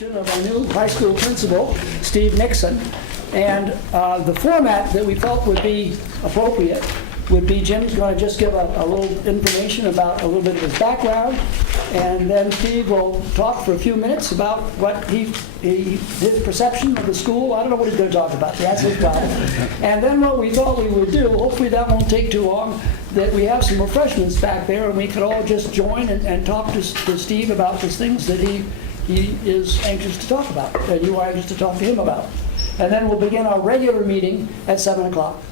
introduction of our new high school principal, Steve Nixon. And the format that we felt would be appropriate would be Jim's going to just give a little information about a little bit of his background, and then Steve will talk for a few minutes about what his perception of the school. I don't know what he's going to talk about. That's his problem. And then what we thought we would do, hopefully that won't take too long, that we have some refreshments back there, and we could all just join and talk to Steve about the things that he is anxious to talk about, and you are anxious to talk to him about. And then we'll begin our regular meeting at 7 o'clock.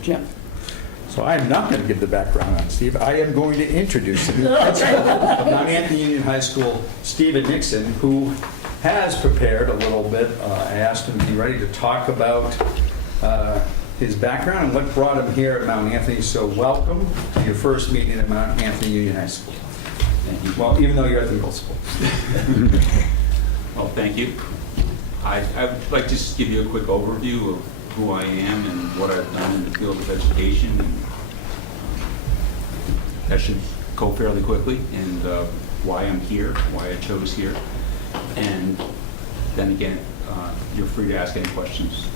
Jim. So I'm not going to give the background on Steve. I am going to introduce him. Principal of Mount Anthony Union High School, Stephen Nixon, who has prepared a little bit. I asked him to be ready to talk about his background and what brought him here at Mount Anthony. So welcome to your first meeting at Mount Anthony Union High School. Thank you. Well, even though you're at the middle school. Well, thank you. I would like to just give you a quick overview of who I am and what I've done in the field of education. And that should go fairly quickly, and why I'm here, why I chose here. And then again, you're free to ask any questions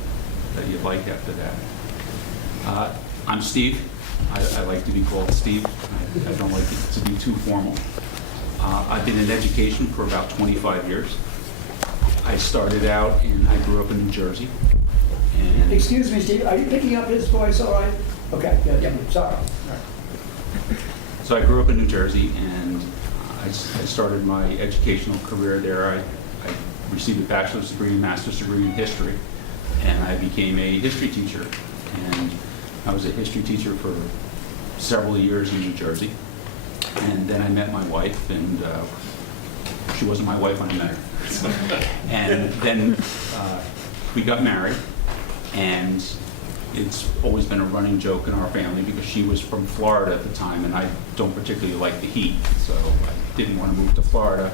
that you'd like after that. I'm Steve. I like to be called Steve. I don't like it to be too formal. I've been in education for about 25 years. I started out I grew up in New Jersey. And Excuse me, Steve, are you picking up his voice all right? Okay, good. Yeah. Sorry. So I grew up in New Jersey, and I started my educational career there. I received a bachelor's degree and master's degree in history, and I became a history teacher. And I was a history teacher for several years in New Jersey. And then I met my wife, and she wasn't my wife when I met her. And then we got married, and it's always been a running joke in our family because she was from Florida at the time, and I don't particularly like the heat, so I didn't want to move to Florida.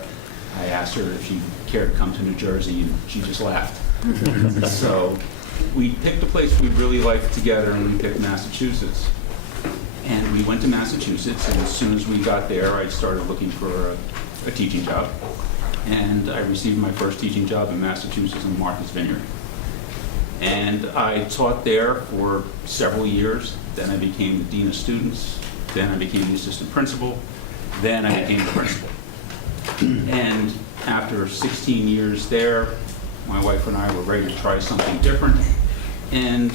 I asked her if she cared to come to New Jersey, and she just laughed. So we picked a place we really liked together, and we picked Massachusetts. And we went to Massachusetts, and as soon as we got there, I started looking for a teaching job. And I received my first teaching job in Massachusetts in Martha's Vineyard. And I taught there for several years. Then I became the dean of students. Then I became the assistant principal. Then I became the principal. And after 16 years there, my wife and I were ready to try something different. And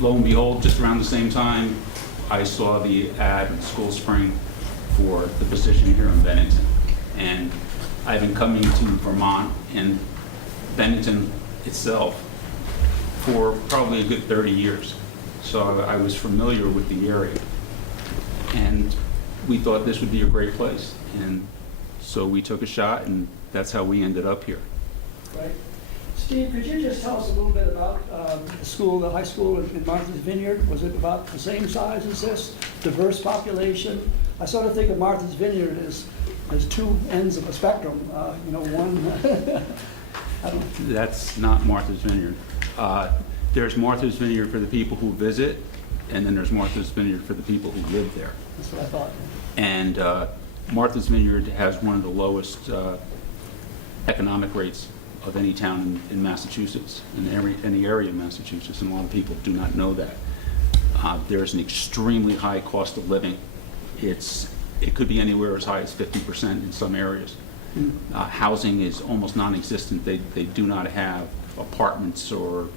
lo and behold, just around the same time, I saw the ad in School Spring for the position here in Bennington. And I've been coming to Vermont and Bennington itself for probably a good 30 years. So I was familiar with the area. And we thought this would be a great place. And so we took a shot, and that's how we ended up here. Right. Steve, could you just tell us a little bit about the school, the high school in Martha's Vineyard? Was it about the same size as this? Diverse population? I sort of think of Martha's Vineyard as two ends of a spectrum. One. I don't. That's not Martha's Vineyard. There's Martha's Vineyard for the people who visit, and then there's Martha's Vineyard for the people who live there. That's what I thought. And Martha's Vineyard has one of the lowest economic rates of any town in Massachusetts, in any area of Massachusetts, and a lot of people do not know that. There's an extremely high cost of living. It could be anywhere as high as 50% in some areas. Housing is almost non-existent. They do not have apartments or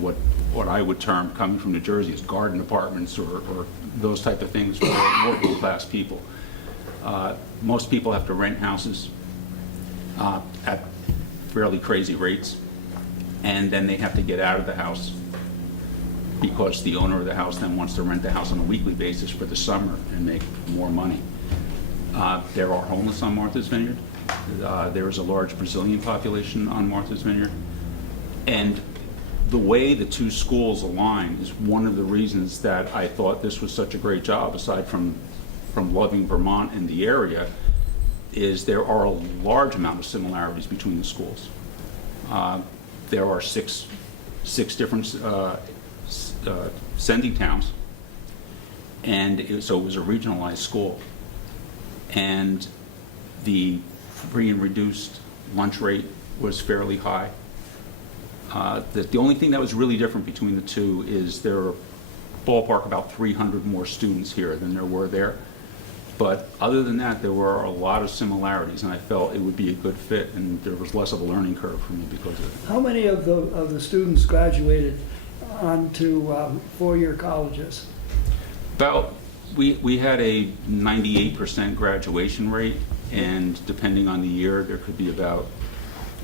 what I would term, coming from New Jersey, as garden apartments or those type of things for working class people. Most people have to rent houses at fairly crazy rates, and then they have to get out of the house because the owner of the house then wants to rent the house on a weekly basis for the summer and make more money. There are homeless on Martha's Vineyard. There is a large Brazilian population on Martha's Vineyard. And the way the two schools align is one of the reasons that I thought this was such a great job, aside from loving Vermont and the area, is there are a large amount of similarities between the schools. There are six different sending towns, and so it was a regionalized school. And the free and reduced lunch rate was fairly high. The only thing that was really different between the two is there are ballpark about 300 more students here than there were there. But other than that, there were a lot of similarities, and I felt it would be a good fit, and there was less of a learning curve for me because of it. How many of the students graduated onto four-year colleges? We had a 98% graduation rate, and depending on the year, there could be about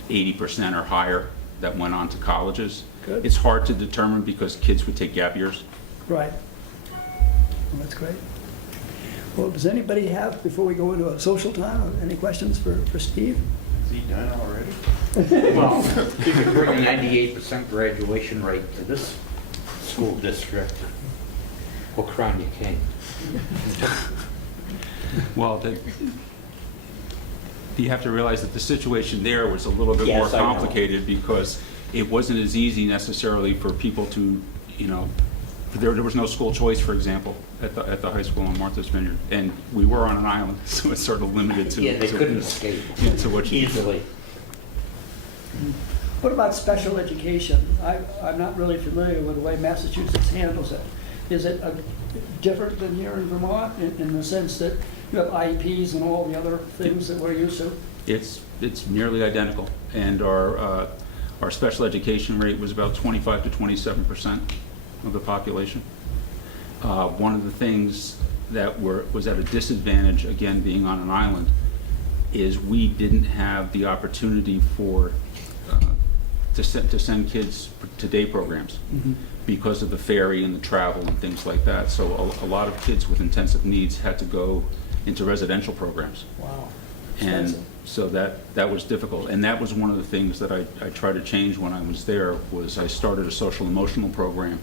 80% or higher that went on to colleges. Good. It's hard to determine because kids would take gap years. Right. Well, that's great. Well, does anybody have, before we go into a social time, any questions for Steve? Is he done already? Well, you could bring a 98% graduation rate to this school district. We'll crown you king. Well, you have to realize that the situation there was a little bit more Yes, I know. complicated because it wasn't as easy necessarily for people to, there was no school choice, for example, at the high school on Martha's Vineyard. And we were on an island, so it's sort of limited to. Yeah, they couldn't escape Yeah, to what you. easily. What about special education? I'm not really familiar with the way Massachusetts handles it. Is it different than here in Vermont in the sense that you have IEPs and all the other things that we're used to? It's nearly identical, and our special education rate was about 25 to 27% of the population. One of the things that was at a disadvantage, again, being on an island, is we didn't have the opportunity to send kids to day programs because of the ferry and the travel and things like that. So a lot of kids with intensive needs had to go into residential programs. Wow. And Expensive. so that was difficult. And that was one of the things that I tried to change when I was there, was I started a social emotional program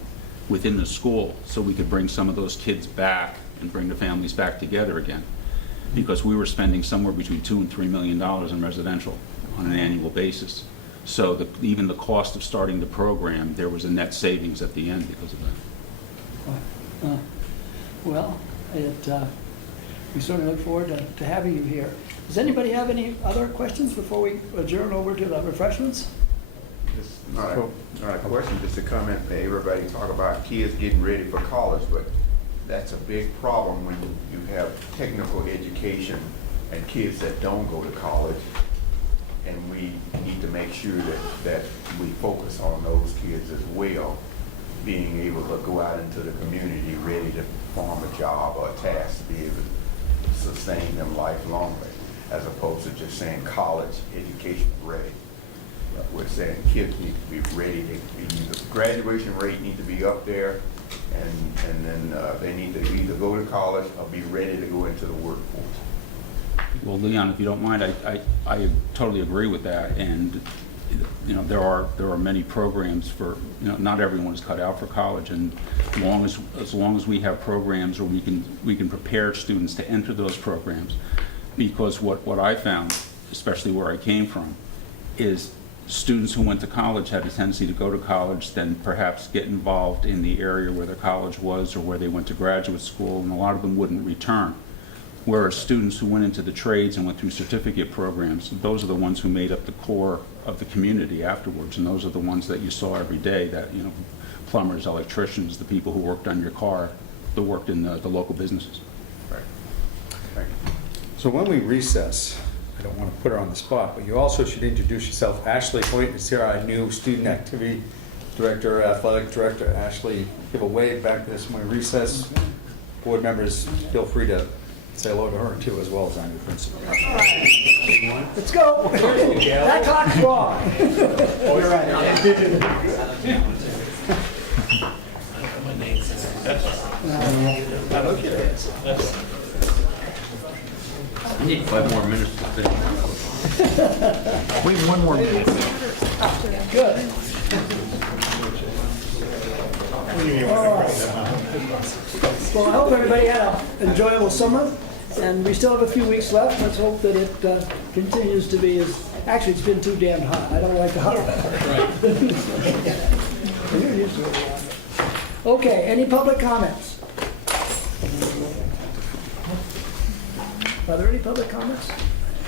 within the school so we could bring some of those kids back and bring the families back together again. Because we were spending somewhere between $2 and $3 million in residential on an annual basis. So even the cost of starting the program, there was a net savings at the end because of that. Well, we certainly look forward to having you here. Does anybody have any other questions before we adjourn over to the refreshments? Just not a question, just a comment. Everybody talk about kids getting ready for college, but that's a big problem when you have technical education and kids that don't go to college. And we need to make sure that we focus on those kids as well, being able to go out into the community ready to perform a job or a task to be able to sustain them lifelongly, as opposed to just saying college education ready. We're saying kids need to be ready. The graduation rate need to be up there, and then they need to either go to college or be ready to go into the workforce. Well, Leon, if you don't mind, I totally agree with that. And there are many programs for, not everyone is cut out for college. And as long as we have programs where we can prepare students to enter those programs, because what I found, especially where I came from, is students who went to college had a tendency to go to college, then perhaps get involved in the area where their college was or where they went to graduate school, and a lot of them wouldn't return. Whereas students who went into the trades and went through certificate programs, those are the ones who made up the core of the community afterwards, and those are the ones that you saw every day, that, plumbers, electricians, the people who worked on your car, that worked in the local businesses. Right. Thank you. So when we recess, I don't want to put her on the spot, but you also should introduce yourself. Ashley Hoyt is here, our new student activity director, athletic director. Ashley, give a wave back to this when we recess. Board members, feel free to say hello to her too, as well as our new principal. Let's go. That clock's wrong. You're right. I need 5 more minutes to finish. Wait, one more minute. Good. Well, I hope everybody had an enjoyable summer, and we still have a few weeks left. Let's hope that it continues to be as, actually, it's been too damn hot. I don't like the hot weather. You're used to it. Okay, any public comments? Are there any public comments?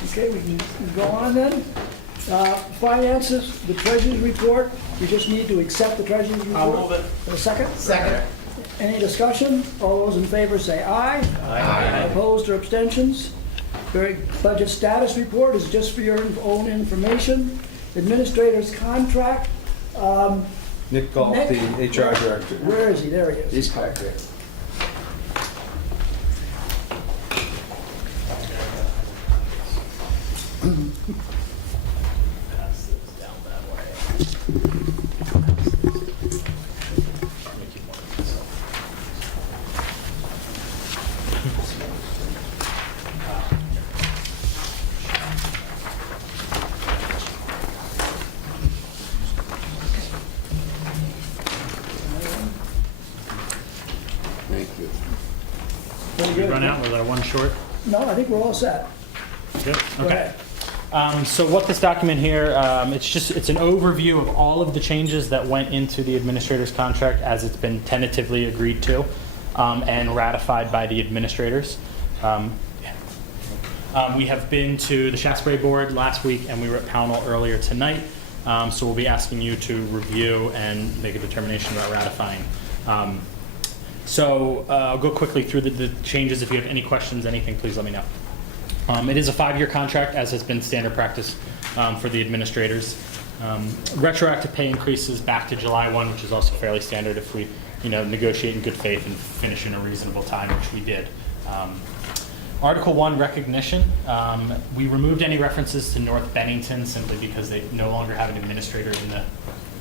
Okay, we can go on then. Finances, the treasurer's report, we just need to accept the treasurer's report. I'll move it. For a second? Second. Any discussion? All those in favor say aye. Aye. Opposed or abstentions? Very budget status report is just for your own information. Administrator's contract, Nick Galt, Nick? the HR director. where is he? There he is. He's back there. Pass this down that way. Very We good. run out, was I one short? No, I think we're all set. Good, Go okay. ahead. So what this document here, it's an overview of all of the changes that went into the administrator's contract as it's been tentatively agreed to and ratified by the administrators. We have been to the Shaftesbury Board last week and we were at Pownell earlier tonight. So we'll be asking you to review and make a determination about ratifying. So I'll go quickly through the changes. If you have any questions, anything, please let me know. It is a 5-year contract, as has been standard practice for the administrators. Retroactive pay increases back to July 1, which is also fairly standard if we, negotiate in good faith and finish in a reasonable time, which we did. Article 1, recognition. We removed any references to North Bennington simply because they no longer have an administrator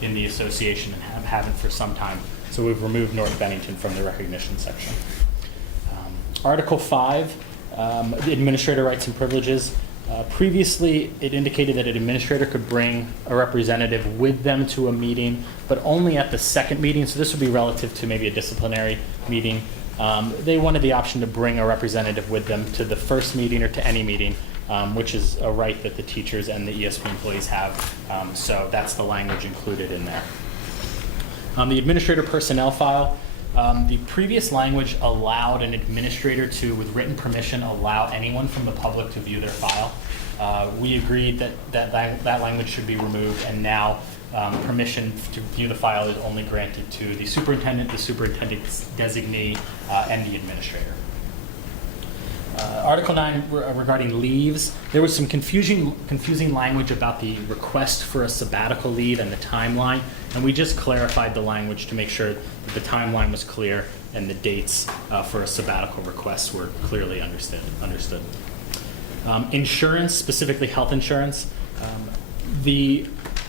in the association and haven't for some time. So we've removed North Bennington from the recognition section. Article 5, the administrator rights and privileges. Previously, it indicated that an administrator could bring a representative with them to a meeting, but only at the second meeting. So this would be relative to maybe a disciplinary meeting. They wanted the option to bring a representative with them to the first meeting or to any meeting, which is a right that the teachers and the ESP employees have. So that's the language included in there. The administrator personnel file, the previous language allowed an administrator to, with written permission, allow anyone from the public to view their file. We agreed that language should be removed, and now permission to view the file is only granted to the superintendent's designee, and the administrator. Article 9 regarding leaves. There was some confusing language about the request for a sabbatical leave and the timeline, and we just clarified the language to make sure that the timeline was clear and the dates for a sabbatical request were clearly understood. Insurance, specifically health insurance.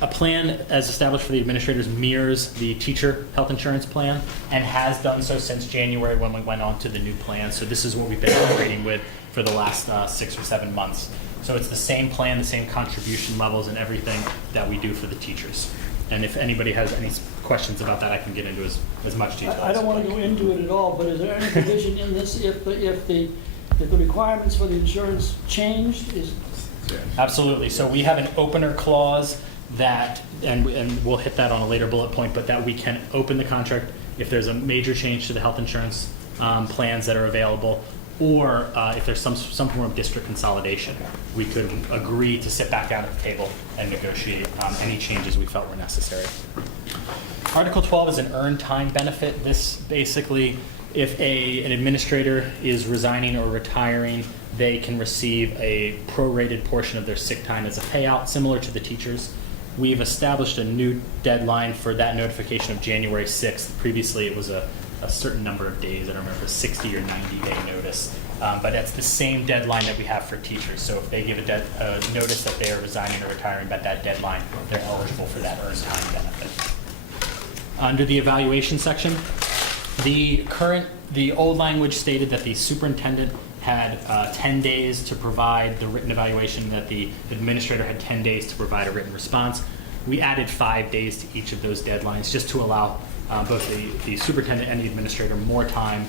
A plan as established for the administrators mirrors the teacher health insurance plan and has done so since January when we went on to the new plan. So this is what we've been operating with for the last 6 or 7 months. So it's the same plan, the same contribution levels and everything that we do for the teachers. And if anybody has any questions about that, I can get into as much detail. I don't want to go into it at all, but is there any provision in this if the requirements for the insurance changed? Absolutely. So we have an opener clause that, and we'll hit that on a later bullet point, but that we can open the contract if there's a major change to the health insurance plans that are available, or if there's some form of district consolidation. We could agree to sit back down at the table and negotiate any changes we felt were necessary. Article 12 is an earned time benefit. This basically, if an administrator is resigning or retiring, they can receive a prorated portion of their sick time as a payout, similar to the teachers. We've established a new deadline for that notification of January 6th. Previously, it was a certain number of days. I don't remember, 60 or 90-day notice. But that's the same deadline that we have for teachers. So if they give a notice that they are resigning or retiring by that deadline, they're eligible for that earned time benefit. Under the evaluation section, the old language stated that the superintendent had 10 days to provide the written evaluation, that the administrator had 10 days to provide a written response. We added 5 days to each of those deadlines just to allow both the superintendent and the administrator more time.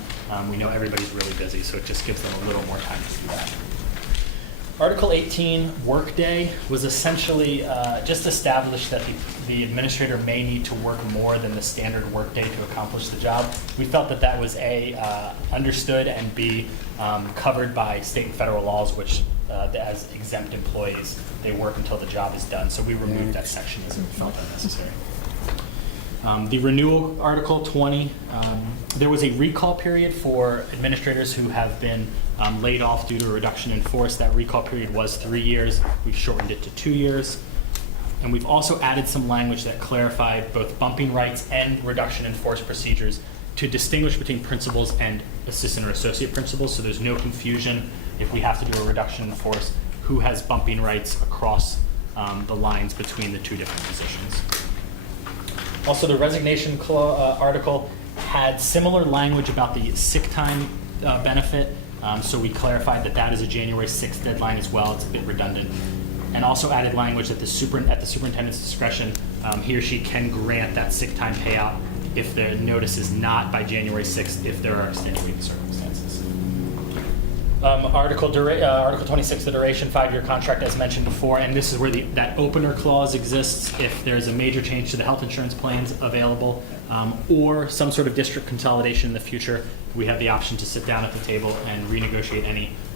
We know everybody's really busy, so it just gives them a little more time to do that. Article 18, workday, was essentially just established that the administrator may need to work more than the standard workday to accomplish the job. We felt that that was A, understood, and B, covered by state and federal laws, which as exempt employees. They work until the job is done, so we removed that section as we felt unnecessary. The renewal, Article 20, there was a recall period for administrators who have been laid off due to a reduction in force. That recall period was 3 years. We've shortened it to 2 years. And we've also added some language that clarified both bumping rights and reduction in force procedures to distinguish between principals and assistant or associate principals, so there's no confusion if we have to do a reduction in force, who has bumping rights across the lines between the two different positions. Also, the resignation article had similar language about the sick time benefit, so we clarified that that is a January 6th deadline as well. It's a bit redundant. And also added language that at the superintendent's discretion, he or she can grant that sick time payout if the notice is not by January 6th, if there are extenuating circumstances. Article 26, the duration, 5-year contract, as mentioned before, and this is where that opener clause exists if there's a major change to the health insurance plans available, or some sort of district consolidation in the future. We have the option to sit down at the table and renegotiate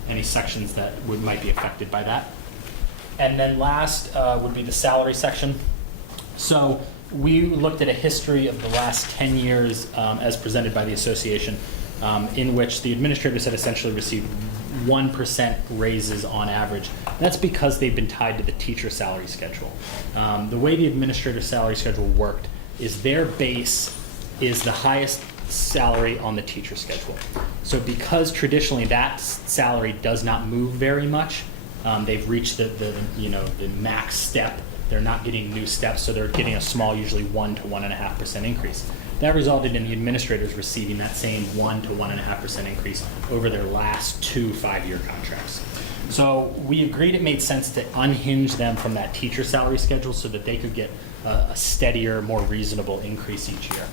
any sections that might be affected by that. And then last would be the salary section. So we looked at a history of the last 10 years as presented by the association, in which the administrators had essentially received 1% raises on average. That's because they've been tied to the teacher salary schedule. The way the administrator salary schedule worked is their base is the highest salary on the teacher schedule. So because traditionally that salary does not move very much, they've reached the max step. They're not getting new steps, so they're getting a small, usually 1 to 1.5% increase. That resulted in the administrators receiving that same 1 to 1.5% increase over their last 2 5-year contracts. So we agreed it made sense to unhinge them from that teacher salary schedule so that they could get a steadier, more reasonable increase each year.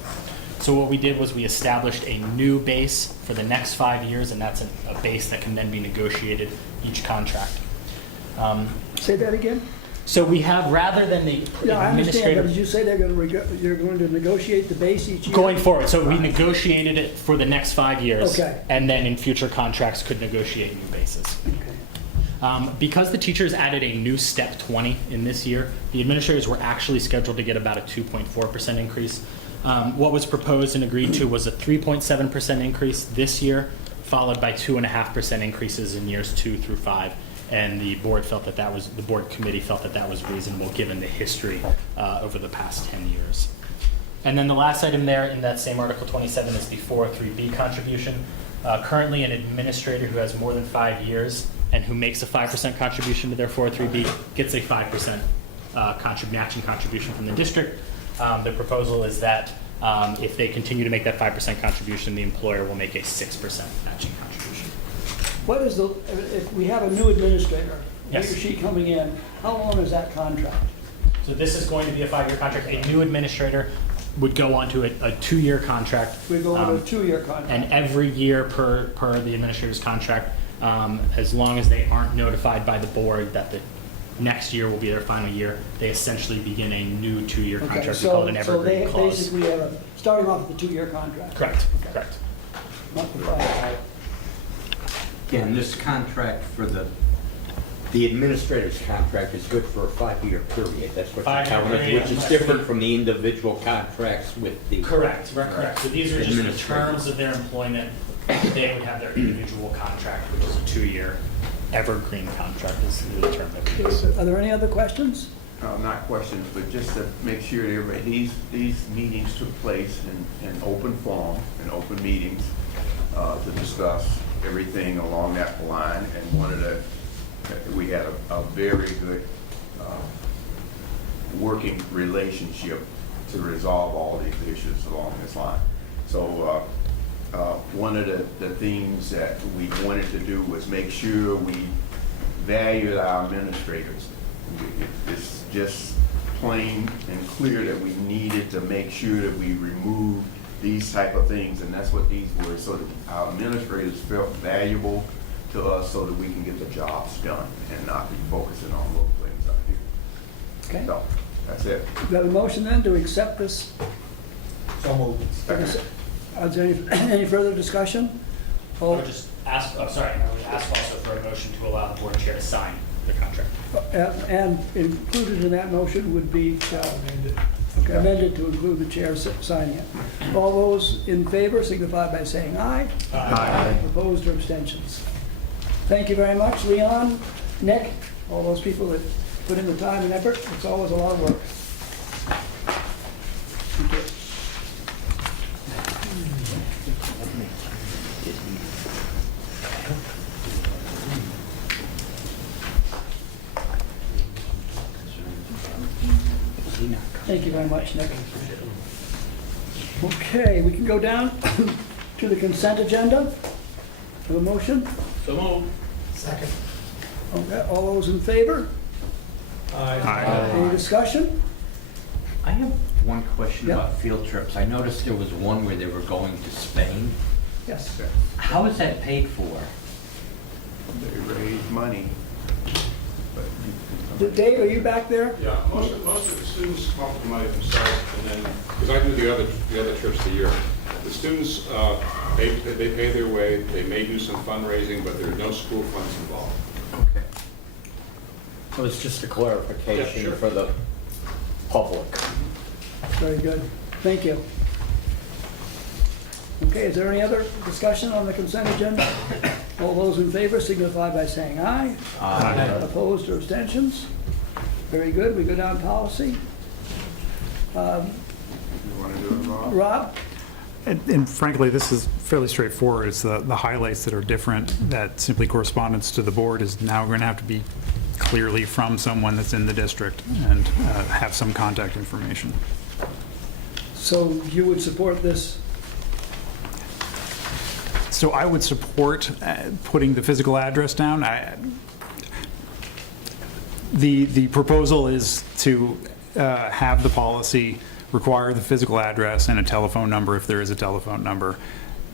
So what we did was we established a new base for the next 5 years, and that's a base that can then be negotiated each contract. Say that again? So we have, rather than the Yeah, I understand, administrator but did you say you're going to negotiate the base each year? going forward, so we negotiated it for the next 5 years. Okay. And then in future contracts could negotiate new bases. Okay. Because the teachers added a new step 20 in this year, the administrators were actually scheduled to get about a 2.4% increase. What was proposed and agreed to was a 3.7% increase this year, followed by 2.5% increases in years 2 through 5. And the board felt that the board committee felt that was reasonable given the history over the past 10 years. And then the last item there in that same Article 27 is the 403B contribution. Currently, an administrator who has more than 5 years and who makes a 5% contribution to their 403B gets a 5% matching contribution from the district. The proposal is that if they continue to make that 5% contribution, the employer will make a 6% matching contribution. What is if we have a new administrator, Yes. he or she coming in, how long is that contract? So this is going to be a 5-year contract. A new administrator would go on to a 2-year contract. We go on a 2-year contract. And every year per the administrator's contract, as long as they aren't notified by the board that the next year will be their final year, they essentially begin a new 2-year Okay, contract. We call it an so they evergreen clause. basically have starting off with a 2-year contract. Correct, Okay. correct. Not the 5. Again, this contract for the administrator's contract is good for a 5-year period. That's what you're 5-year telling us, period, which is unless different we- from the individual contracts with the. Correct, correct. So these are just the Administrator. terms of their employment. They would have their individual contract, which is a 2-year evergreen contract is the term that we use. Are there any other questions? Not questions, but just to make sure that everybody, these meetings took place in open forum, in open meetings, to discuss everything along that line, and we had a very good working relationship to resolve all these issues along this line. So one of the things that we wanted to do was make sure we valued our administrators. It's just plain and clear that we needed to make sure that we remove these type of things, and that's what these were, so that our administrators felt valuable to us so that we can get the jobs done and not be focusing on little things out here. Okay. So, that's it. We got a motion then to accept this? So moved. Is there any further discussion? I would just ask, I would ask also for a motion to allow the board chair to sign the contract. And included in that motion would be okay, amended to include the chair signing it. All those in favor signify by saying aye. Aye. Opposed or abstentions? Thank you very much, Leon, Nick, all those people that put in the time and effort. It's always a lot of work. Thank you. Thank you very much, Nick. Okay, we can go down to the consent agenda. Have a motion? So moved. Okay, all those in favor? Any discussion? I have one question Yeah. about field trips. I noticed there was one where they were going to Spain. Yes. How is that paid for? They raise money. But Dave, are you back there? Yeah, most of the students come up with the money themselves, and then, because I do the other trips a year. The students, they pay their way, they may do some fundraising, but there are no school funds involved. Okay. So it's just a Yeah, clarification sure. for the public. Very good. Thank you. Okay, is there any other discussion on the consent agenda? All those in favor signify by saying aye. Opposed or abstentions? Very good. We go down to policy. you want to do it, Rob? Rob? And frankly, this is fairly straightforward. It's the highlights that are different, that simply correspondence to the board is now going to have to be clearly from someone that's in the district and have some contact information. So you would support this? So I would support putting the physical address down. The proposal is to have the policy require the physical address and a telephone number if there is a telephone number.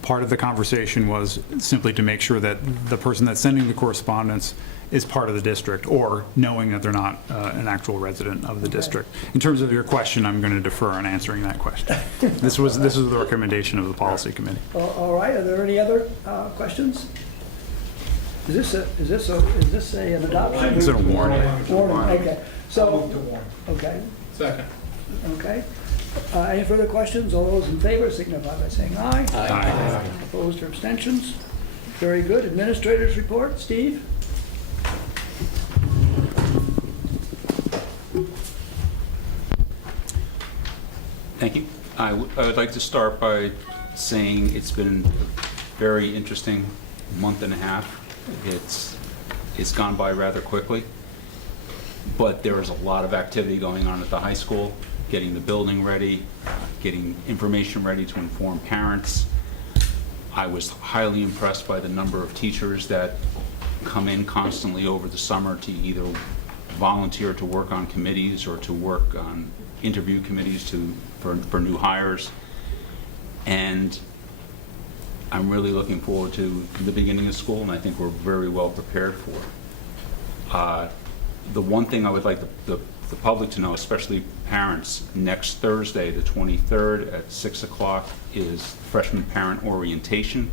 Part of the conversation was simply to make sure that the person that's sending the correspondence is part of the district, or knowing that they're not an actual resident of the district. In terms of your question, I'm going to defer on answering that question. This was the recommendation of the policy committee. All right, are there any other questions? Is this an adoption? Is it a warning? Warning, okay. So, okay, Second. okay. Any further questions? All those in favor signify by saying aye. Aye. Opposed or abstentions? Very good. Administrators report, Steve? Thank you. I would like to start by saying it's been a very interesting month and a half. It's gone by rather quickly, but there is a lot of activity going on at the high school, getting the building ready, getting information ready to inform parents. I was highly impressed by the number of teachers that come in constantly over the summer to either volunteer to work on committees or to work on interview committees for new hires. And I'm really looking forward to the beginning of school, and I think we're very well prepared for. The one thing I would like the public to know, especially parents, next Thursday, the 23rd at 6 o'clock is freshman parent orientation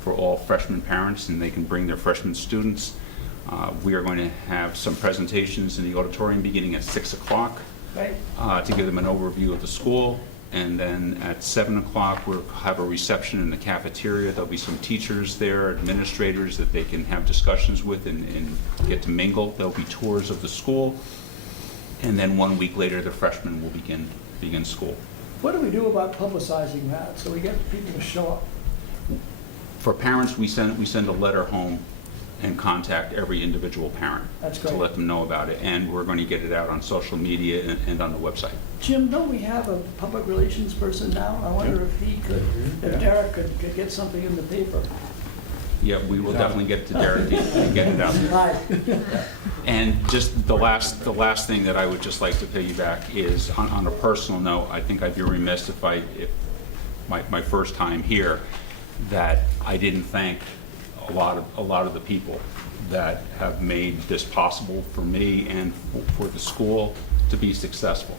for all freshman parents, and they can bring their freshman students. We are going to have some presentations in the auditorium beginning at 6 o'clock Right. to give them an overview of the school. And then at 7 o'clock, we'll have a reception in the cafeteria. There'll be some teachers there, administrators that they can have discussions with and get to mingle. There'll be tours of the school. And then 1 week later, the freshmen will begin school. What do we do about publicizing that so we get people to show up? For parents, we send a letter home and contact every individual parent. That's to great. let them know about it. And we're going to get it out on social media and on the website. Jim, don't we have a public relations person now? I wonder if he could, if Derek could get something in the paper. Yeah, we will definitely get to Derek and get it out there. Right. And just the last thing that I would just like to piggyback is on a personal note. I think I'd be remiss if my first time here, that I didn't thank a lot of the people that have made this possible for me and for the school to be successful.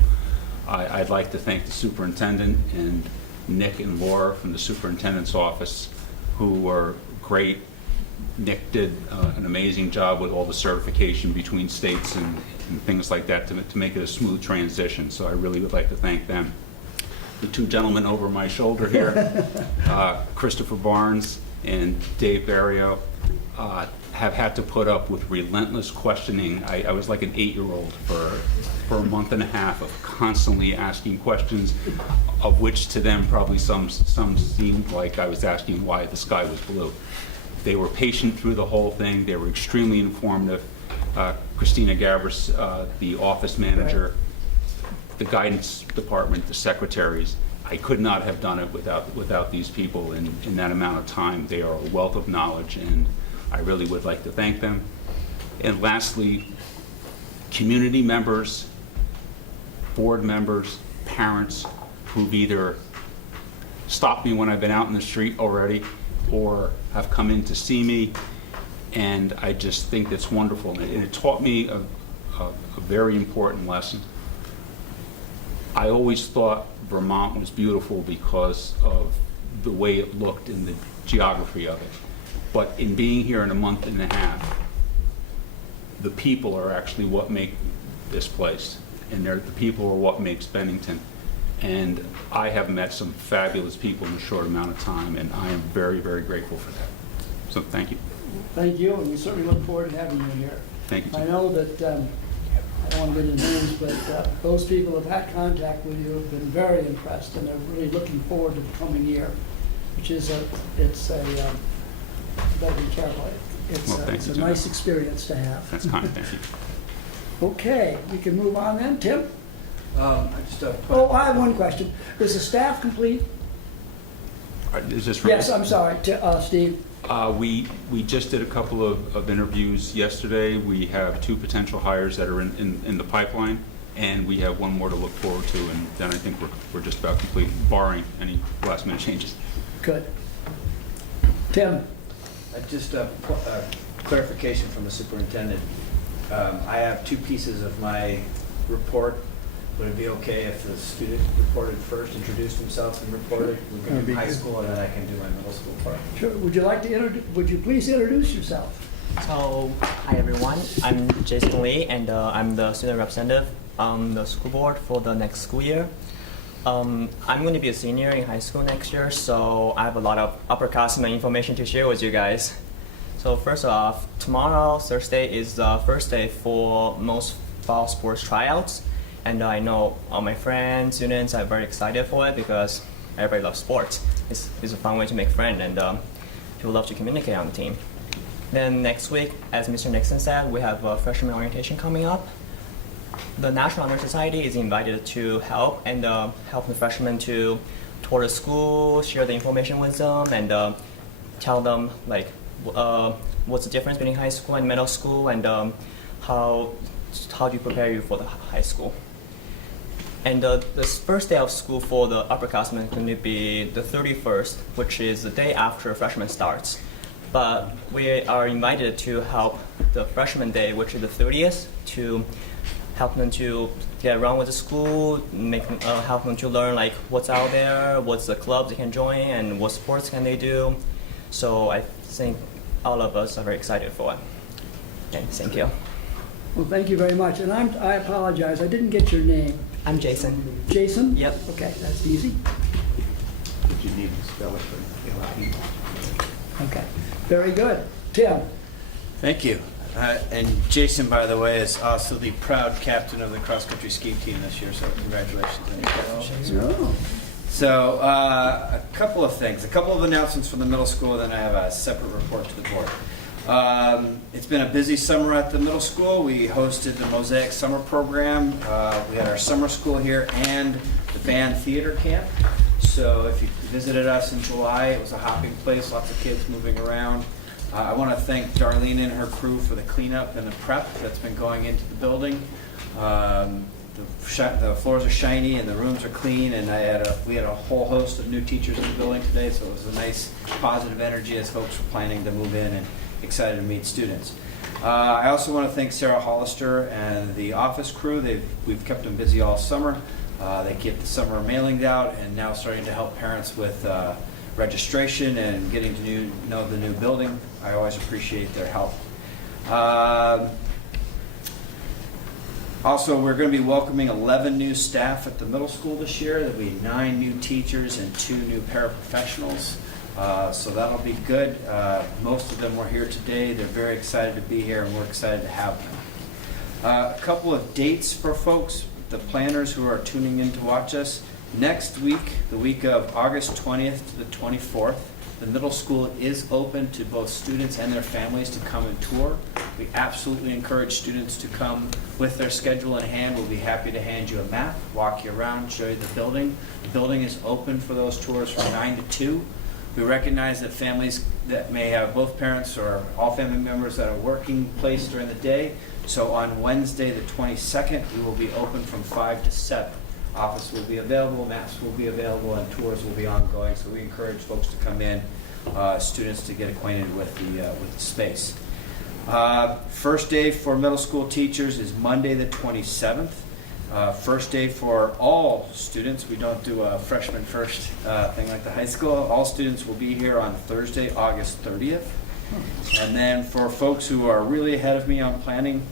I'd like to thank the superintendent and Nick and Laura from the superintendent's office, who are great. Nick did an amazing job with all the certification between states and things like that to make it a smooth transition. So I really would like to thank them. The two gentlemen over my shoulder here, Christopher Barnes and Dave Barrio, have had to put up with relentless questioning. I was like an 8-year-old for a month and a half of constantly asking questions, of which to them probably some seemed like I was asking why the sky was blue. They were patient through the whole thing. They were extremely informative. Christina Gabris, the office manager, the guidance department, the secretaries, I could not have done it without these people in that amount of time. They are a wealth of knowledge, and I really would like to thank them. And lastly, community members, board members, parents who've either stopped me when I've been out in the street already or have come in to see me, and I just think it's wonderful. And it taught me a very important lesson. I always thought Vermont was beautiful because of the way it looked and the geography of it. But in being here in a month and a half, the people are actually what make this place. And the people are what makes Bennington. And I have met some fabulous people in a short amount of time, and I am very, very grateful for that. So thank you. Thank you, and we certainly look forward to having you here. Thank you. I know that, I don't want to get into names, but those people who've had contact with you have been very impressed, and they're really looking forward to the coming year, which is better be careful. It's a nice experience to have. That's kind. Thank you. Okay, we can move on then. Tim? I just Oh, I have one question. Is the staff complete? Is this Yes, I'm sorry, Steve. We just did a couple of interviews yesterday. We have 2 potential hires that are in the pipeline, and we have 1 more to look forward to, and then I think we're just about complete, barring any last minute changes. Good. Tim? just a clarification from the superintendent. I have 2 pieces of my report. Would it be okay if the student reported first, introduced himself and reported? We can do high school and then I can do my middle school part. Sure. Would you please introduce yourself? So, hi everyone, I'm Jason Lee and I'm the student representative on the school board for the next school year. I'm going to be a senior in high school next year, so I have a lot of upperclassmen information to share with you guys. So first off, tomorrow, Thursday, is the first day for most fall sports tryouts. And I know all my friends, students are very excited for it because everybody loves sports. It's a fun way to make friends and people love to communicate on the team. Then next week, as Mr. Nixon said, we have a freshman orientation coming up. The National Honor Society is invited to help and help the freshmen to tour the school, share the information with them, and tell them like what's the difference between high school and middle school, and how do you prepare you for the high school. And the first day of school for the upperclassmen is going to be the 31st, which is the day after freshman starts. But we are invited to help the freshman day, which is the 30th, to help them to get around with the school, help them to learn like what's out there, what's the clubs they can join, and what sports can they do. So I think all of us are very excited for it. And thank you. Well, thank you very much. And I apologize, I didn't get your name. I'm Jason. Jason? Yep. Okay, that's easy. Did you need to spell it for LIE? Okay, very good. Tim? Thank you. And Jason, by the way, is also the proud captain of the cross-country ski team this year, so congratulations on your captainship. No. So, a couple of things. A couple of announcements from the middle school, then I have a separate report to the board. It's been a busy summer at the middle school. We hosted the Mosaic Summer Program. We had our summer school here and the band theater camp. So if you visited us in July, it was a hopping place, lots of kids moving around. I want to thank Darlene and her crew for the cleanup and the prep that's been going into the building. The floors are shiny and the rooms are clean, and we had a whole host of new teachers in the building today, so it was a nice positive energy as folks were planning to move in and excited to meet students. I also want to thank Sarah Hollister and the office crew. We've kept them busy all summer. They get the summer mailings out and now starting to help parents with registration and getting to know the new building. I always appreciate their help. Also, we're going to be welcoming 11 new staff at the middle school this year. There'll be 9 new teachers and 2 new paraprofessionals. So that'll be good. Most of them were here today. They're very excited to be here, and we're excited to have them. A couple of dates for folks, the planners who are tuning in to watch us. Next week, the week of August 20th to the 24th, the middle school is open to both students and their families to come and tour. We absolutely encourage students to come with their schedule in hand. We'll be happy to hand you a map, walk you around, show you the building. The building is open for those tours from 9 to 2. We recognize that families that may have both parents or all family members that are working place during the day. So on Wednesday, the 22nd, we will be open from 5 to 7. Office will be available, maps will be available, and tours will be ongoing. So we encourage folks to come in, students to get acquainted with the space. First day for middle school teachers is Monday the 27th. First day for all students. We don't do a freshman first thing like the high school. All students will be here on Thursday, August 30th. And then for folks who are really ahead of me on planning,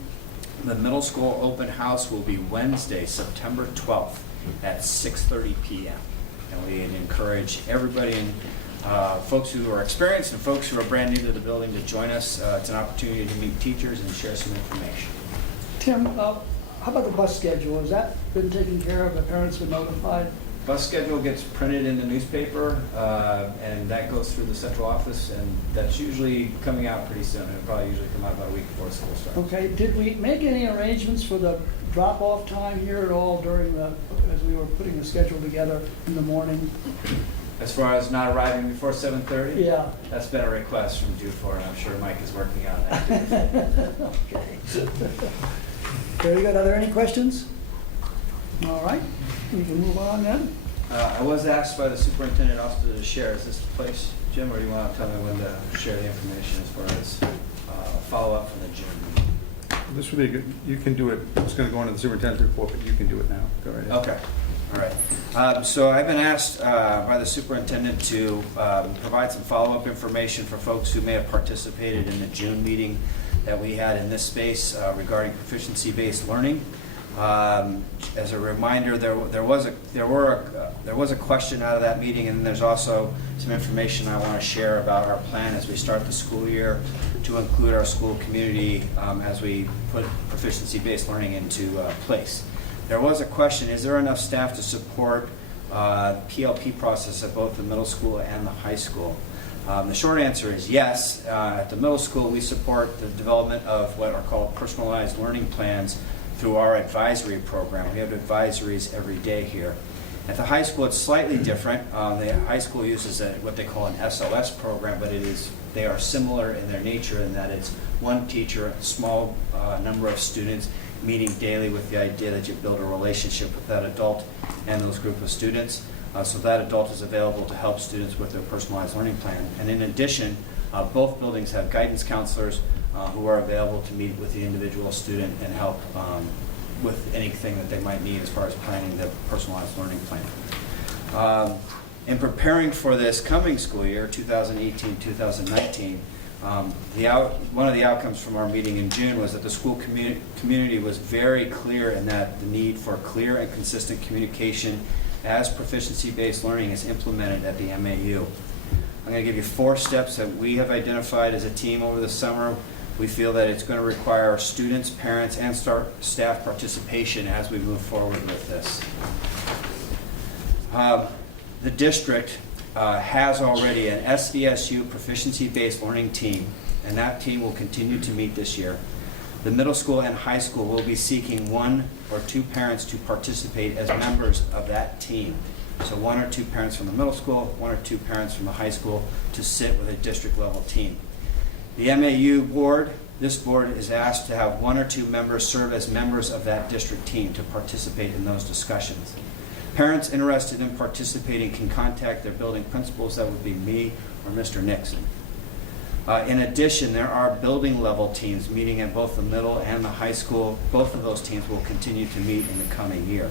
the middle school open house will be Wednesday, September 12th at 6:30 p.m. And we encourage everybody, and folks who are experienced and folks who are brand new to the building, to join us. It's an opportunity to meet teachers and share some information. Tim, how about the bus schedule? Has that been taken care of? The parents been notified? Bus schedule gets printed in the newspaper, and that goes through the central office, and that's usually coming out pretty soon. It'll probably usually come out about a week before school starts. Okay, did we make any arrangements for the drop-off time here at all during as we were putting the schedule together in the morning? As far as not arriving before 7:30? Yeah. That's been a request from Dufour, and I'm sure Mike is working on that. Okay. Very good. Are there any questions? All right, we can move on then. I was asked by the superintendent also to share. Is this the place, Jim, or do you want to tell me when to share the information as far as follow-up from the June meeting? This would be good. You can do it. It's going to go into the superintendent's report, but you can do it now. Go right ahead. Okay, all right. So I've been asked by the superintendent to provide some follow-up information for folks who may have participated in the June meeting that we had in this space regarding proficiency-based learning. As a reminder, there was a question out of that meeting, and there's also some information I want to share about our plan as we start the school year to include our school community as we put proficiency-based learning into place. There was a question: is there enough staff to support PLP process at both the middle school and the high school? The short answer is yes. At the middle school, we support the development of what are called personalized learning plans through our advisory program. We have advisories every day here. At the high school, it's slightly different. The high school uses what they call an SOS program, but they are similar in their nature in that it's one teacher, a small number of students meeting daily with the idea that you build a relationship with that adult and those group of students. So that adult is available to help students with their personalized learning plan. And in addition, both buildings have guidance counselors who are available to meet with the individual student and help with anything that they might need as far as planning the personalized learning plan. In preparing for this coming school year, 2018-2019, one of the outcomes from our meeting in June was that the school community was very clear in that the need for clear and consistent communication as proficiency-based learning is implemented at the MAU. I'm going to give you 4 steps that we have identified as a team over the summer. We feel that it's going to require students, parents, and staff participation as we move forward with this. The district has already an SVSU proficiency-based learning team, and that team will continue to meet this year. The middle school and high school will be seeking 1 or 2 parents to participate as members of that team. So 1 or 2 parents from the middle school, 1 or 2 parents from the high school to sit with a district level team. The MAU board, this board is asked to have 1 or 2 members serve as members of that district team to participate in those discussions. Parents interested in participating can contact their building principals. That would be me or Mr. Nixon. In addition, there are building level teams meeting at both the middle and the high school. Both of those teams will continue to meet in the coming year.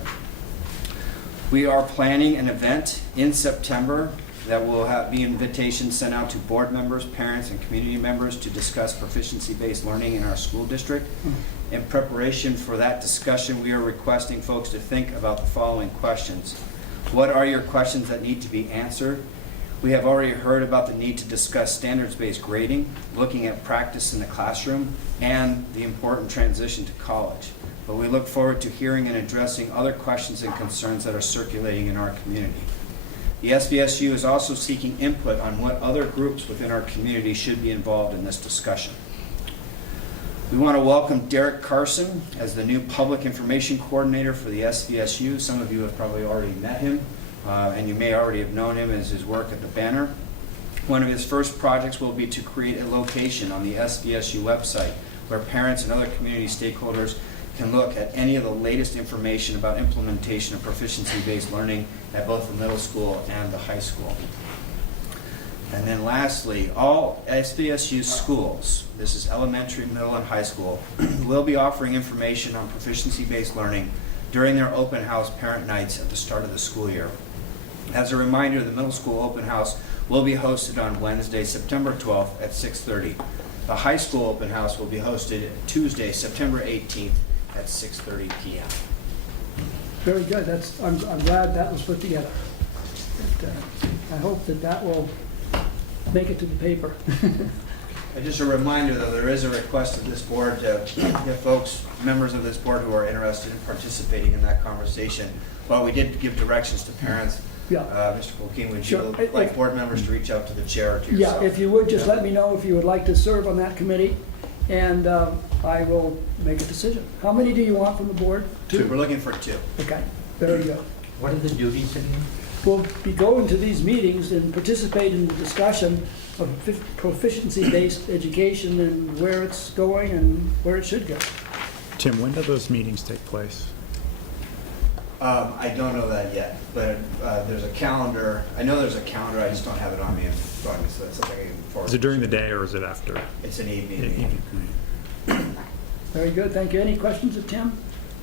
We are planning an event in September that will be invitations sent out to board members, parents, and community members to discuss proficiency-based learning in our school district. In preparation for that discussion, we are requesting folks to think about the following questions. What are your questions that need to be answered? We have already heard about the need to discuss standards-based grading, looking at practice in the classroom, and the important transition to college. But we look forward to hearing and addressing other questions and concerns that are circulating in our community. The SVSU is also seeking input on what other groups within our community should be involved in this discussion. We want to welcome Derek Carson as the new Public Information Coordinator for the SVSU. Some of you have probably already met him, and you may already have known him as his work at the Banner. One of his first projects will be to create a location on the SVSU website where parents and other community stakeholders can look at any of the latest information about implementation of proficiency-based learning at both the middle school and the high school. And then lastly, all SVSU schools, this is elementary, middle, and high school, will be offering information on proficiency-based learning during their open house parent nights at the start of the school year. As a reminder, the middle school open house will be hosted on Wednesday, September 12th at 6:30. The high school open house will be hosted Tuesday, September 18th at 6:30 p.m. Very good. I'm glad that was put together. I hope that will make it to the paper. And just a reminder, though, there is a request of this board to get folks, members of this board who are interested in participating in that conversation. While we did give directions to parents, Yeah. Mr. Polkeen, would Sure. you like board members to reach out to the chair or to Yeah, yourself? if you would, just let me know if you would like to serve on that committee, and I will make a decision. How many do you want from the board? We're looking for 2. Okay, very good. What are the duties again? We'll be going to these meetings and participate in the discussion of proficiency-based education and where it's going and where it should go. Tim, when do those meetings take place? I don't know that yet, but there's a calendar. I know there's a calendar, I just don't have it on me in front of me, so that's something I can forward. Is it during the day or is it after? It's an evening meeting. Very good, thank you. Any questions of Tim?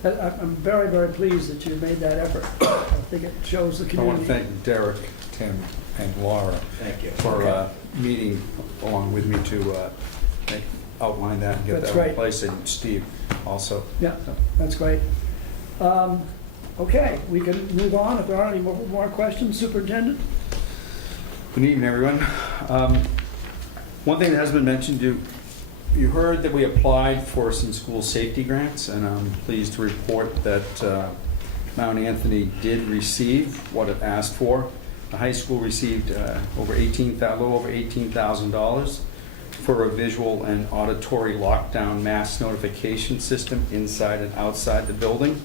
I'm very, very pleased that you made that effort. I think it shows the I want to community. thank Derek, Tim, and Laura Thank you. for meeting along with me to outline that and get That's that in right. place, and Steve also. Yeah, that's great. Okay, we can move on if there aren't any more questions. Superintendent? Good evening, everyone. One thing that has been mentioned, you heard that we applied for some school safety grants, and I'm pleased to report that Mount Anthony did receive what it asked for. The high school received a little over $18,000 for a visual and auditory lockdown mass notification system inside and outside the building.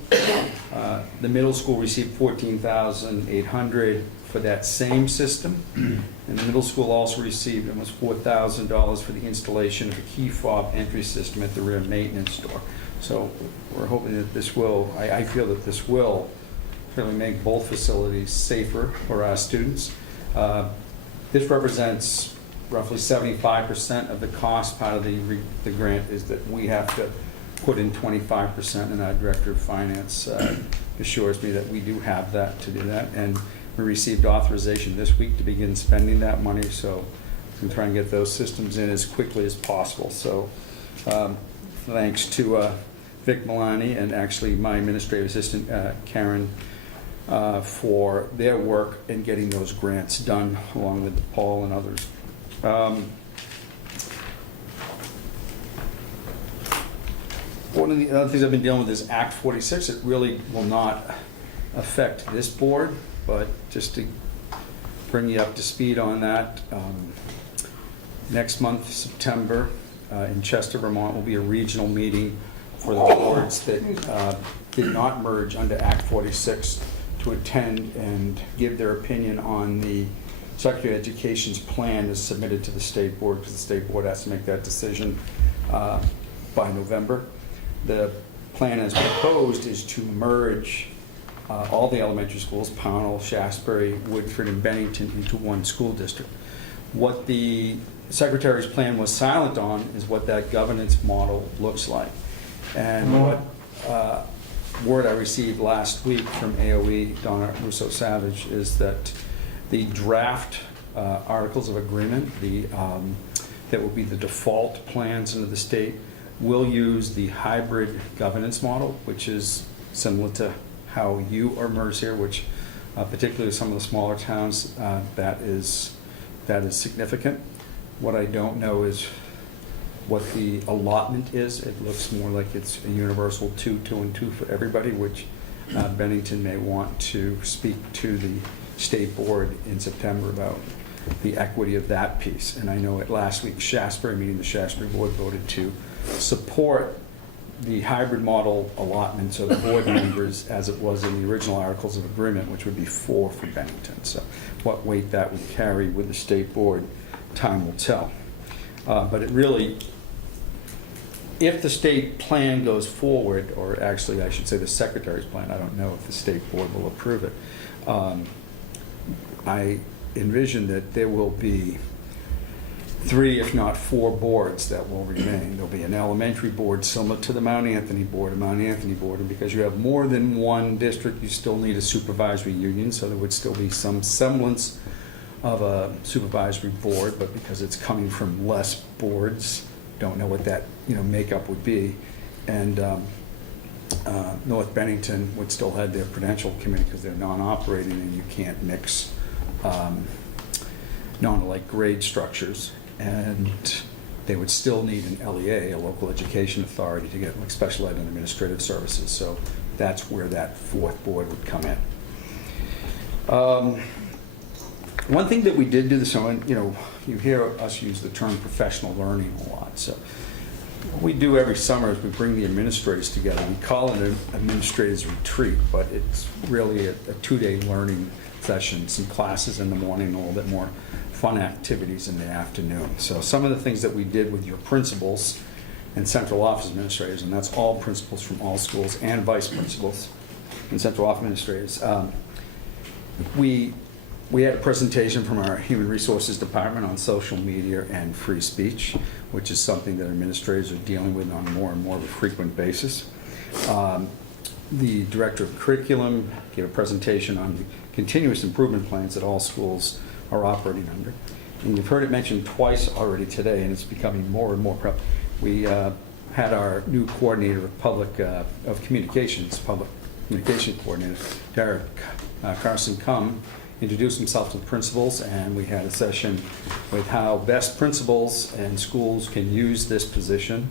The middle school received $14,800 for that same system. And the middle school also received almost $4,000 for the installation of a key fob entry system at the rear maintenance door. So we're hoping that this will, I feel that this will really make both facilities safer for our students. This represents roughly 75% of the cost. Part of the grant is that we have to put in 25%, and our Director of Finance assures me that we do have that to do that. And we received authorization this week to begin spending that money, so we can try and get those systems in as quickly as possible. So thanks to Vic Milani and actually my administrative assistant, Karen, for their work in getting those grants done, along with Paul and others. One of the other things I've been dealing with is Act 46. It really will not affect this board, but just to bring you up to speed on that, next month, September, in Chester, Vermont, will be a regional meeting for the boards that did not merge under Act 46 to attend and give their opinion on the Secretary of Education's plan is submitted to the state board, because the state board has to make that decision by November. The plan as proposed is to merge all the elementary schools, Pownell, Shasbury, Woodford, and Bennington, into one school district. What the Secretary's plan was silent on is what that governance model looks like. And what word I received last week from AOE, Donna Russo-Savage, is that the draft articles of agreement, that will be the default plans under the state, will use the hybrid governance model, which is similar to how you are merged here, which particularly some of the smaller towns, that is significant. What I don't know is what the allotment is. It looks more like it's a universal 2, 2, and 2 for everybody, which Bennington may want to speak to the state board in September about the equity of that piece. And I know at last week's Shasbury meeting, the Shasbury board voted to support the hybrid model allotments of the board members as it was in the original articles of agreement, which would be 4 for Bennington. So what weight that would carry with the state board, time will tell. But it really, if the state plan goes forward, or actually I should say the secretary's plan, I don't know if the state board will approve it, I envision that there will be 3, if not 4 boards that will remain. There'll be an elementary board similar to the Mount Anthony board, and because you have more than one district, you still need a supervisory union, so there would still be some semblance of a supervisory board, but because it's coming from less boards, don't know what that makeup would be. And North Bennington would still have their prudential committee because they're non-operating, and you can't mix non-alike grade structures. And they would still need an LEA, a local education authority, to get like special ed and administrative services. So that's where that 4th board would come in. One thing that we did do this summer, you hear us use the term professional learning a lot. So what we do every summer is we bring the administrators together. We call it an administrators retreat, but it's really a 2-day learning session, some classes in the morning, and a little bit more fun activities in the afternoon. So some of the things that we did with your principals and central office administrators, and that's all principals from all schools and vice principals and central office administrators, we had a presentation from our Human Resources Department on social media and free speech, which is something that administrators are dealing with on more and more of a frequent basis. The Director of Curriculum gave a presentation on the continuous improvement plans that all schools are operating under. And you've heard it mentioned twice already today, and it's becoming more and more prevalent. We had our new coordinator of communications, public communication coordinator, Derek Carson, come introduce himself to the principals, and we had a session with how best principals and schools can use this position,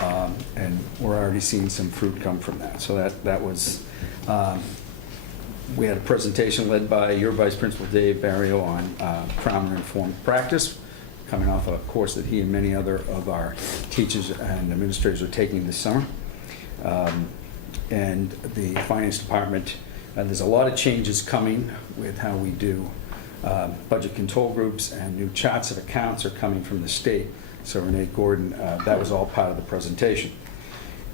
and we're already seeing some fruit come from that. So that was, we had a presentation led by your Vice Principal Dave Barrio on trauma-informed practice, coming off a course that he and many other of our teachers and administrators are taking this summer. And the finance department, there's a lot of changes coming with how we do budget control groups, and new charts of accounts are coming from the state. So Renee Gordon, that was all part of the presentation.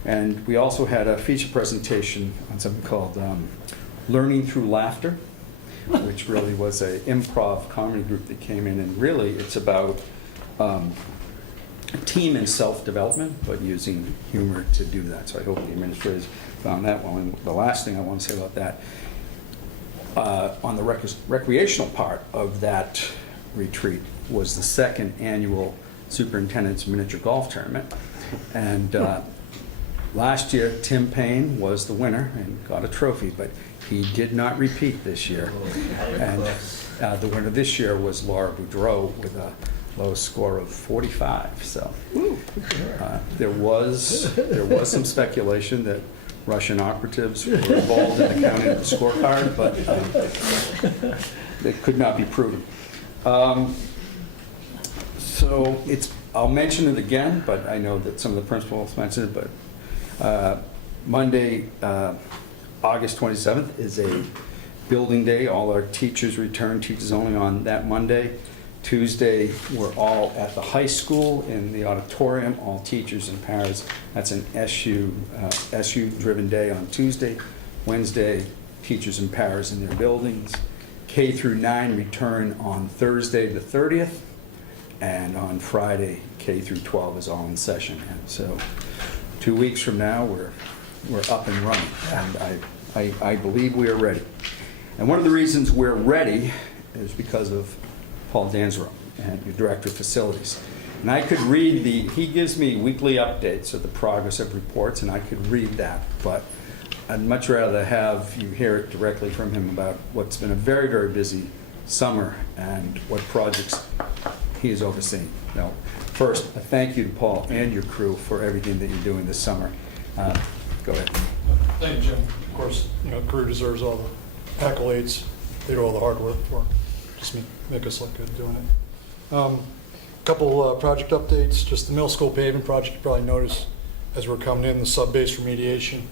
And we also had a feature presentation on something called Learning Through Laughter, which really was an improv comedy group that came in, and really it's about team and self-development, but using humor to do that. So I hope the administrators found that one. And the last thing I want to say about that, on the recreational part of that retreat was the 2nd annual Superintendent's Miniature Golf Tournament. And last year, Tim Payne was the winner and got a trophy, but he did not repeat this year. And the winner this year was Laura Boudreau with a low score of 45. So there was some speculation that Russian operatives were involved in the counting of the scorecard, but it could not be proven. So I'll mention it again, but I know that some of the principals mentioned it, but Monday, August 27th is a building day. All our teachers return, teachers only on that Monday. Tuesday, we're all at the high school in the auditorium, all teachers and paras. That's an SU-driven day on Tuesday. Wednesday, teachers and paras in their buildings. K through 9 return on Thursday the 30th, and on Friday, K through 12 is all in session. And so 2 weeks from now, we're up and running, and I believe we are ready. And one of the reasons we're ready is because of Paul Danzero, and your Director of Facilities. And I could read he gives me weekly updates of the progress of reports, and I could read that, but I'd much rather have you hear it directly from him about what's been a very, very busy summer and what projects he is overseeing. Now, first, a thank you to Paul and your crew for everything that you're doing this summer. Go ahead. Thank you, Jim. Of course, crew deserves all the accolades. They do all the hard work for just make us look good doing it. Couple project updates. Just the middle school paving project. You probably noticed as we're coming in, the sub-base remediation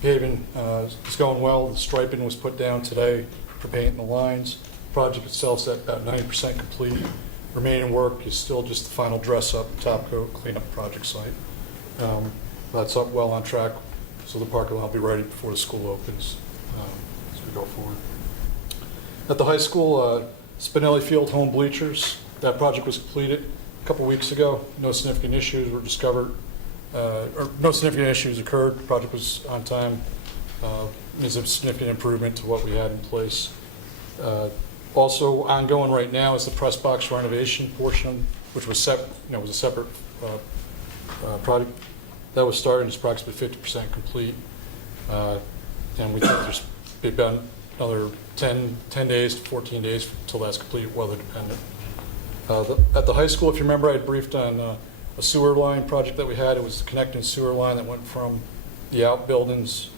paving is going well. The striping was put down today for painting the lines. The project itself is at about 90% complete. Remaining work is still just the final dress up, top coat, clean up the project site. That's up well on track, so the parking lot will be ready before the school opens as we go forward. At the high school, Spinelli Field home bleachers, that project was completed a couple weeks ago. No significant issues were discovered, or no significant issues occurred. The project was on time. Is a significant improvement to what we had in place. Also ongoing right now is the press box renovation portion, which was was a separate project that was started. It's approximately 50% complete, and we think there's about another 10 days to 14 days until that's complete, weather dependent. At the high school, if you remember, I had briefed on a sewer line project that we had. It was the connecting sewer line that went from the outbuildings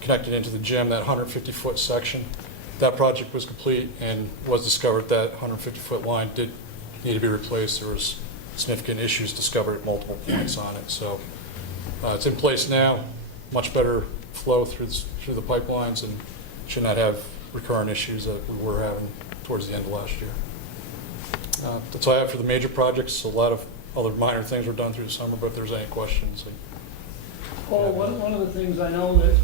connected into the gym, that 150-foot section. That project was complete and was discovered that 150-foot line did need to be replaced. There was significant issues discovered at multiple points on it. So it's in place now, much better flow through the pipelines, and should not have recurrent issues that we were having towards the end of last year. That's all I have for the major projects. A lot of other minor things were done through the summer, but if there's any questions. Paul, one of the things I know that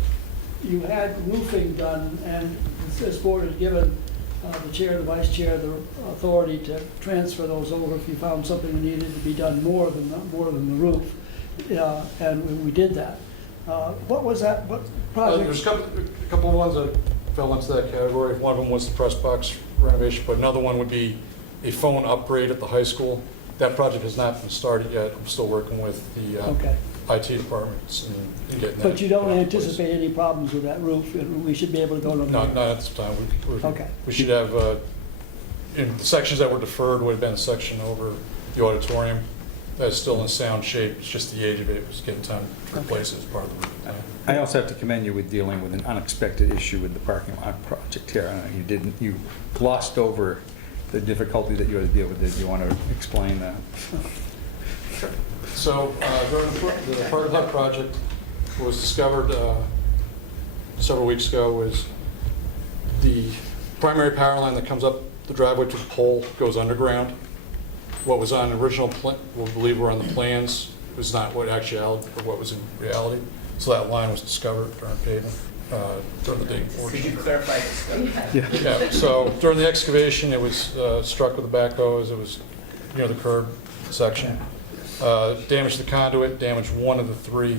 you had roofing done, and this board had given the chair, the vice chair, the authority to transfer those over if you found something that needed to be done more than the roof, and we did that. What was that? What project? There's a couple of ones that fell into that category. One of them was the press box renovation, but another one would be a phone upgrade at the high school. That project has not been started yet. I'm still working with the IT departments and getting that. But you don't in anticipate any problems with that roof? We should be able to go to... Not at this time. We should have, in the sections that were deferred would have been a section over the auditorium. That's still in sound shape. It's just the age of it. It was getting time to replace it as part of the roof plan. I also have to commend you with dealing with an unexpected issue with the parking lot project here. You glossed over the difficulty that you had to deal with. Did you want to explain that? So during the parking lot project was discovered several weeks ago was the primary power line that comes up the driveway to the pole goes underground. What was on the original plan, we believe were on the plans, was not what was in reality. So that line was discovered during paving, during the dig portion. Could you clarify this? Yeah, so during the excavation, it was struck with a backhoe as it was near the curb section. Damaged the conduit, damaged one of the three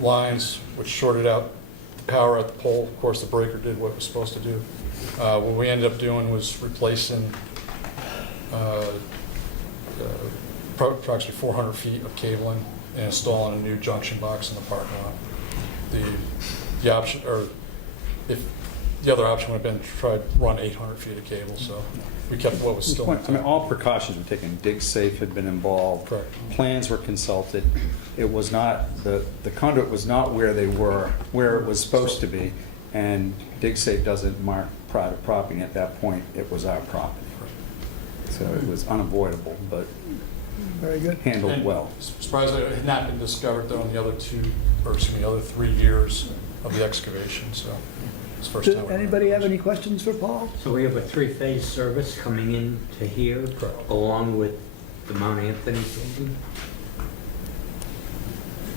lines, which shorted out the power at the pole. Of course, the breaker did what it was supposed to do. What we ended up doing was replacing approximately 400 feet of cabling and installing a new junction box in the parking lot. The option, or if the other option would have been to try to run 800 feet of cable, so we kept what was still. All precautions were taken. DigSafe had been involved. Correct. Plans were consulted. It was not, the conduit was not where they were, where it was supposed to be, and DigSafe doesn't mark private property. At that point, it was our property. So it was unavoidable, but Very good. handled And well. Surprisingly, it had not been discovered though in the other 3 years of the excavation, so it's the first time. Does anybody have any questions for Paul? So we have a three-phase service coming in to here, Correct. along with the Mount Anthony building?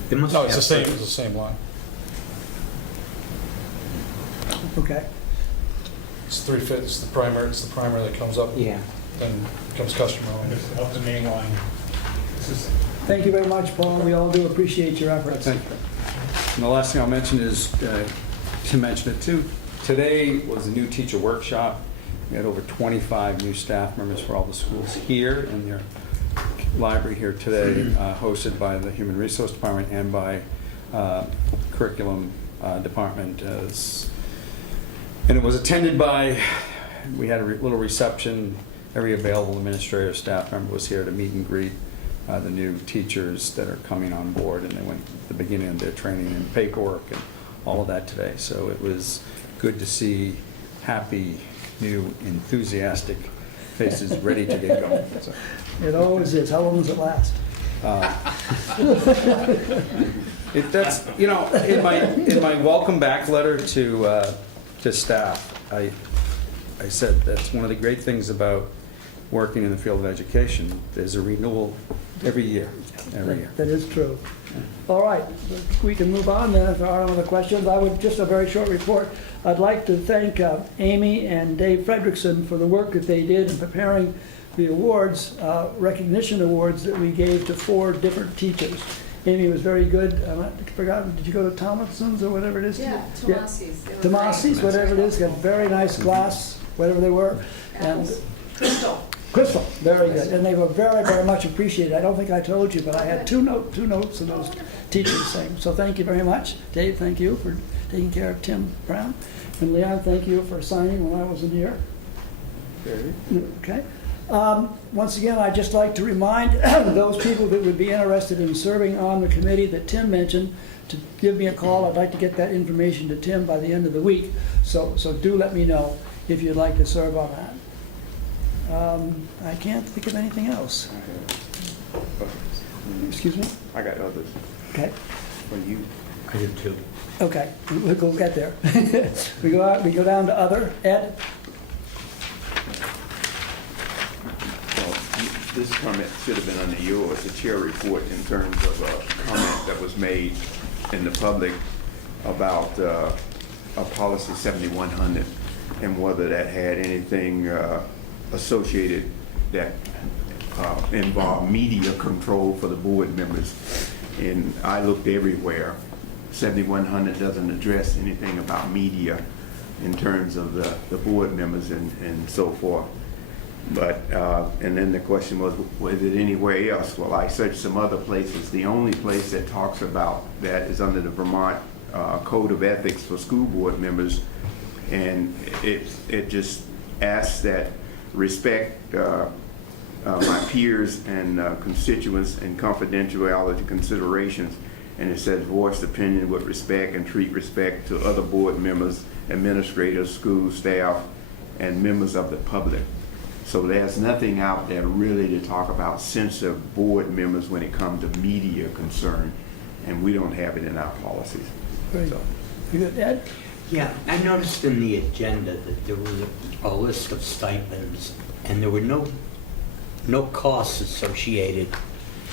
They must No, have it's the same line. Okay. It's it's the primary that comes up. Yeah. Then becomes customer owned. Up the main line. Thank you very much, Paul. We all do appreciate your efforts. Thank you. And the last thing I'll mention is, to mention it too, today was a new teacher workshop, We had over 25 new staff members for all the schools here in their library here today, hosted by the Human Resource Department and by Curriculum Department. And it was attended by, we had a little reception. Every available administrator staff member was here to meet and greet the new teachers that are coming on board, and they went at the beginning of their training and paperwork and all of that today. So it was good to see happy, new, enthusiastic faces ready to get going. So, It always is. How long does it last? that's, you know, in my welcome back letter to staff, I said that's one of the great things about working in the field of education. There's a renewal every year. That is true. All right, we can move on then if there are no other questions. I would, just a very short report. I'd like to thank Amy and Dave Fredrickson for the work that they did in preparing the awards, recognition awards that we gave to 4 different teachers. Amy was very good. I forgot, did you go to Thomason's or whatever it is? Yeah, Tomasi's. They were Tomasi's, great. whatever it is, got very nice glass, whatever they were. And Crystal, very good. And they were very, very much appreciated. I don't think I told you, but I had two notes of those teachers saying. So thank you very much. Dave, thank you for taking care of Tim Brown. And Leon, thank you for signing when I wasn't here. Okay. Once again, I'd just like to remind those people that would be interested in serving on the committee that Tim mentioned to give me a call. I'd like to get that information to Tim by the end of the week. So do let me know if you'd like to serve on that. I can't think of anything else. Excuse me? I got others. Okay. For you. I did too. Okay, we'll get there. We go down to other. Ed? Well, this comment should have been under yours, the chair report, in terms of a comment that was made in the public about a policy 7100 and whether that had anything associated that involved media control for the board members. And I looked everywhere. 7100 doesn't address anything about media in terms of the board members and so forth. But, and then the question was it anywhere else? Well, I searched some other places. The only place that talks about that is under the Vermont Code of Ethics for school board members. And it just asks that respect my peers and constituents and confidentiality considerations. And it says voice opinion with respect and treat respect to other board members, administrators, school staff, and members of the public. So there's nothing out there really to talk about censor board members when it comes to media concern, and we don't have it in our policies. Very good. You good, Ed? Yeah, I noticed in the agenda that there was a list of stipends, and there were no costs associated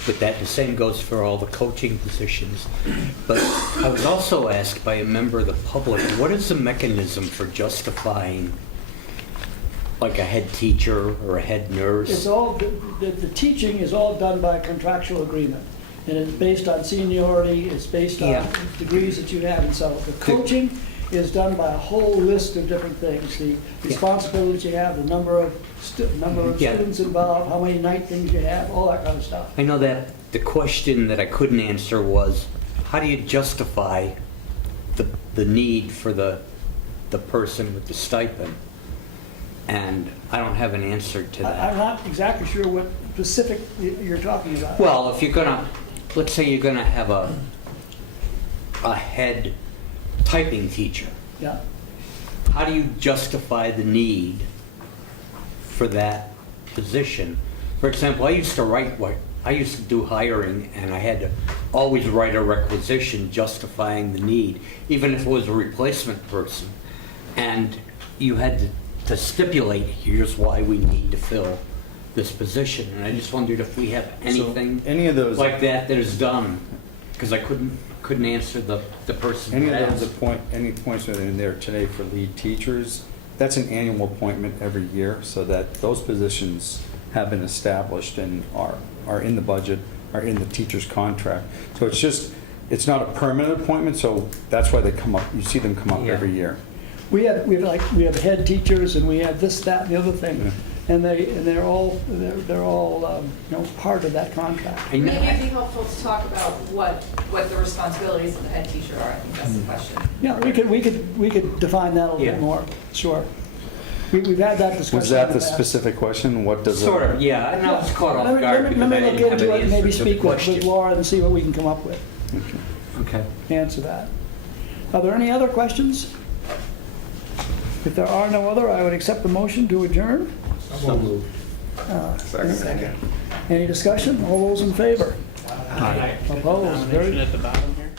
with that. The same goes for all the coaching positions. But I was also asked by a member of the public, what is the mechanism for justifying like a head teacher or a head nurse? It's all, the teaching is all done by contractual agreement. And it's based on seniority, it's based on degrees that you have, and so the coaching is done by a whole list of different things. The responsibilities you have, the number of students involved, how many night things you have, all that kind of stuff. I know that the question that I couldn't answer was, how do you justify the need for the person with the stipend? And I don't have an answer to that. I'm not exactly sure what specific you're talking about. Well, if you're gonna, let's say you're gonna have a head typing teacher. Yeah. How do you justify the need for that position? For example, I used to do hiring, and I had to always write a requisition justifying the need, even if it was a replacement person. And you had to stipulate, here's why we need to fill this position. And I just wondered if we have anything any of those like that is done, because I couldn't answer the person. Any that of those asked. any points that are in there today for lead teachers, that's an annual appointment every year, so that those positions have been established and are in the budget, are in the teacher's contract. So it's not a permanent appointment, so that's why they come up, you see them come up every year. we have head teachers and we have this, that, and the other thing. And they're all part of that contract. I Maybe know- it'd be helpful to talk about what the responsibilities of the head teacher are. I think that's the question. Yeah, we could define that a little Yeah. bit more, sure. We've had that discussion. Was that in the past. specific question? What does? Sort of, yeah, and I was caught off Let me- guard let me- because I Let me didn't look have into an it and maybe answer to the speak with question. Laura and see what we can come up with, Okay. answer that. Are there any other questions? If there are no other, I would accept the motion to adjourn. So moved. Second. Any discussion? All those in favor? Aye. Opposed? Very- Nomination at the bottom here.